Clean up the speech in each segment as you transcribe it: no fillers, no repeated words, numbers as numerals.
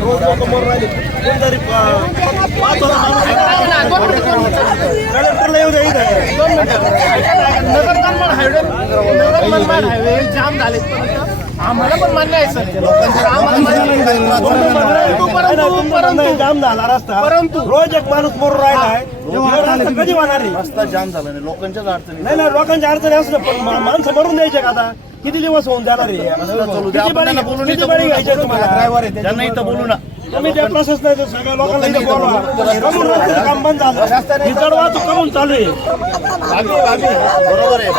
रोज लोक मरून राहिले कोणतरी कलेक्टरला येऊ द्या इथं नगर मनमाड हायवे जाम झाले आम्हाला पण मान्य आहे सर जाम झाला रस्ता परंतु रोज एक माणूस मरून राहिला आहे कधी होणार आहे रस्ता जाम झाला नाही लोकांच्याच अडचणी नाही नाही लोकांच्या अडचणी असं पण माणसं मरून द्यायचे का आता किती दिवस होऊन जाणार आहे किती बळी घ्यायचे तुम्हाला ड्रायव्हर आहे त्यांना इथं बोलू ना तुम्ही त्या प्रशासनाच्या सगळ्या लोकांना इथे बोलवा कमून रस्त्याचं काम बंद झालं ही जड वाहतूक कमून चालू आहे बरोबर आहे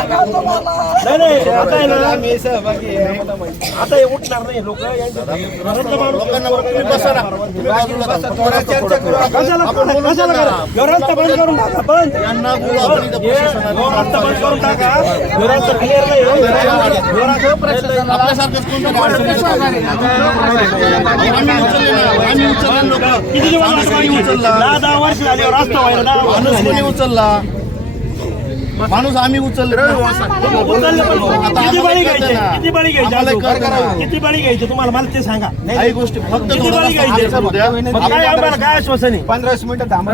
नाही आता आहे ना आता हे उठणार नाही लोक लोकांना तुम्ही बसा ना तुम्ही बाजूला कशाला करा रस्ता बंद करून टाका बंद यांना बोलू आपण इथं प्रशासनाला रस्ता बंद करून टाका रस्ता क्लिअर नाही आपल्यासारखंच कोणतं आम्ही उचलले लोक किती दिवस उचलला 10 वर्ष झाली रस्ता व्हायला माणूस कोणी उचलला माणूस आम्ही उचलले किती बळी घ्यायचे किती बळी घ्यायचे किती बळी घ्यायचे तुम्हाला मला ते सांगा काही गोष्टी फक्त किती बळी घ्यायचे काय आम्हाला काय आश्वासन आहे 15 मिनिटं थांबा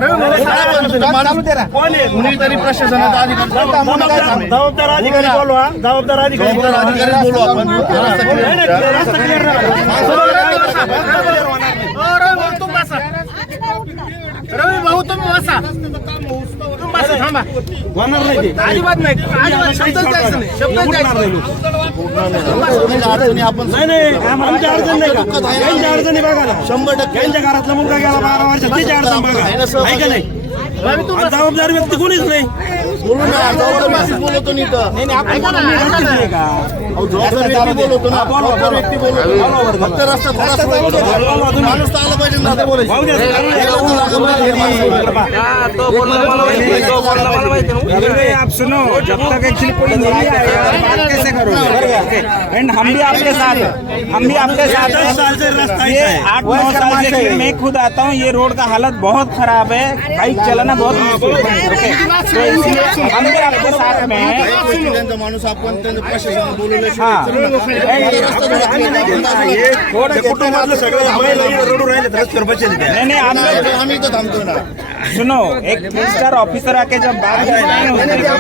कोण आहे कुणीतरी प्रशासनाचा अधिकारी जबाबदार अधिकारी बोलवा जबाबदार अधिकारी बोलू आपण रस्ता क्लिअर रवी भाऊ तुम्ही बसा तुम्ही बसा थांबा होणार नाही ते अजिबात नाही शब्दच द्यायचं नाही शब्दच द्यायचं अडचणी आपण नाही आमच्या अडचण नाही का त्यांच्या अडचणी बघा ना 100% त्यांच्या घरातला मुलगा गेला 12 वर्षात त्याची अडचण बघा आहे का नाही जबाबदार व्यक्ती कोणीच नाही बोलू ना जबाबदार बोलतो नाही जबाबदार व्यक्ती बोलतो ना जबाबदार व्यक्ती बोलतो फक्त रस्ता माणूस तर आला पाहिजे ना आप सुनो जब तक एक्चुअली कोई नहीं आएगा बात कैसे करोगे एंड हम भी आपके साथ हैं हम भी आपके साथ हैं ये 8-9 साल से मैं खुद आता हूँ ये रोड का हालत बहुत खराब है बाइक चलाना बहुत मुश्किल है ओके तो इसलिए हम भी आपके साथ में हैं त्यांचा माणूस आपण त्यांच्या प्रशासनाला बोलवलं सगळं आम्ही इथं थांबतो ना सुनो एक 3 स्टार ऑफिसर आके जब बात करते हैं